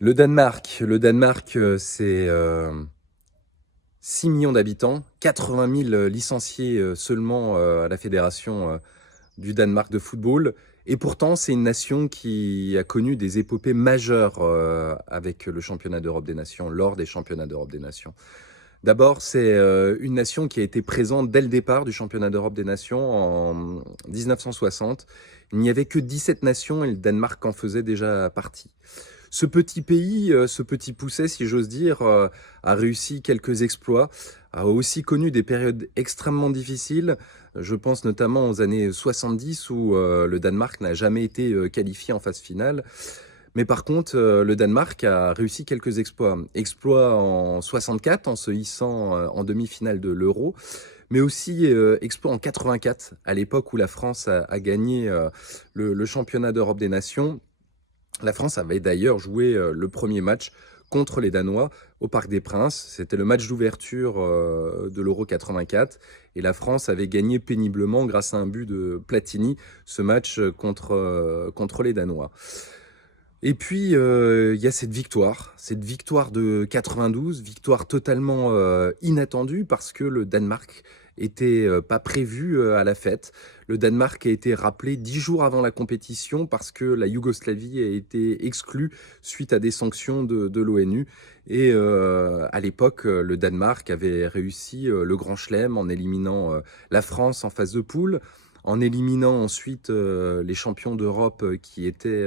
Le Danemark, c'est 6 millions d'habitants, 80 000 licenciés seulement à la fédération du Danemark de football. Et pourtant, c'est une nation qui a connu des épopées majeures avec le championnat d'Europe des Nations, lors des championnats d'Europe des Nations. D'abord, c'est une nation qui a été présente dès le départ du championnat d'Europe des Nations en 1960. Il n'y avait que 17 nations et le Danemark en faisait déjà partie. Ce petit pays, ce petit pousset, si j'ose dire, a réussi quelques exploits, a aussi connu des périodes extrêmement difficiles. Je pense notamment aux années 70 où le Danemark n'a jamais été qualifié en phase finale. Mais par contre, le Danemark a réussi quelques exploits. Exploits en 64 en se hissant en demi-finale de l'Euro, mais aussi exploit en 84, à l'époque où la France a gagné le championnat d'Europe des Nations. La France avait d'ailleurs joué le premier match contre les Danois au Parc des Princes. C'était le match d'ouverture de l'Euro 84 et la France avait gagné péniblement grâce à un but de Platini ce match contre les Danois. Et puis, il y a cette victoire de 92, victoire totalement inattendue parce que le Danemark était pas prévu à la fête. Le Danemark a été rappelé 10 jours avant la compétition parce que la Yougoslavie a été exclue suite à des sanctions de l'ONU. Et à l'époque, le Danemark avait réussi le Grand Chelem en éliminant la France en phase de poule, en éliminant ensuite les champions d'Europe qui étaient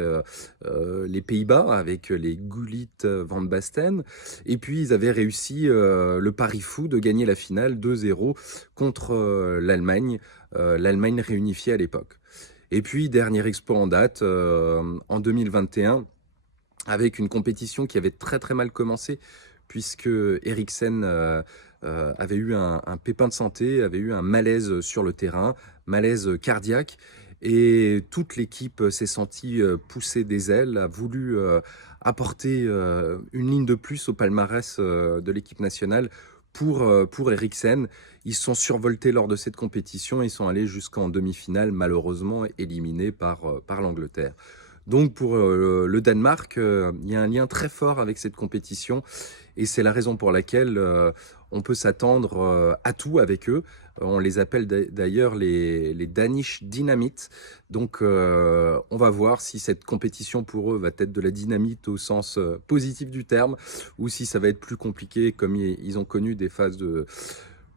les Pays-Bas avec les Gullit Van Basten. Et puis ils avaient réussi le pari fou de gagner la finale 2-0 contre l'Allemagne réunifiée à l'époque. Et puis dernier exploit en date, en 2021, avec une compétition qui avait très très mal commencé, puisque Eriksen avait eu un pépin de santé, avait eu un malaise sur le terrain, malaise cardiaque, et toute l'équipe s'est sentie pousser des ailes, a voulu apporter une ligne de plus au palmarès de l'équipe nationale pour Eriksen. Ils se sont survoltés lors de cette compétition, ils sont allés jusqu'en demi-finale, malheureusement éliminés par l'Angleterre. Donc pour le Danemark, il y a un lien très fort avec cette compétition et c'est la raison pour laquelle on peut s'attendre à tout avec eux. On les appelle d'ailleurs les Danish Dynamite. Donc on va voir si cette compétition pour eux va être de la dynamite au sens positif du terme ou si ça va être plus compliqué comme ils ont connu des phases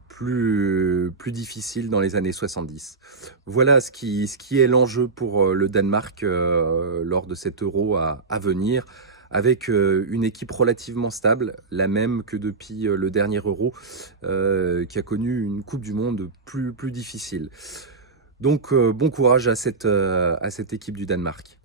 plus difficiles dans les années 70. Voilà ce qui est l'enjeu pour le Danemark lors de cet Euro à venir, avec une équipe relativement stable, la même que depuis le dernier Euro, qui a connu une Coupe du Monde plus difficile. Donc bon courage à cette équipe du Danemark.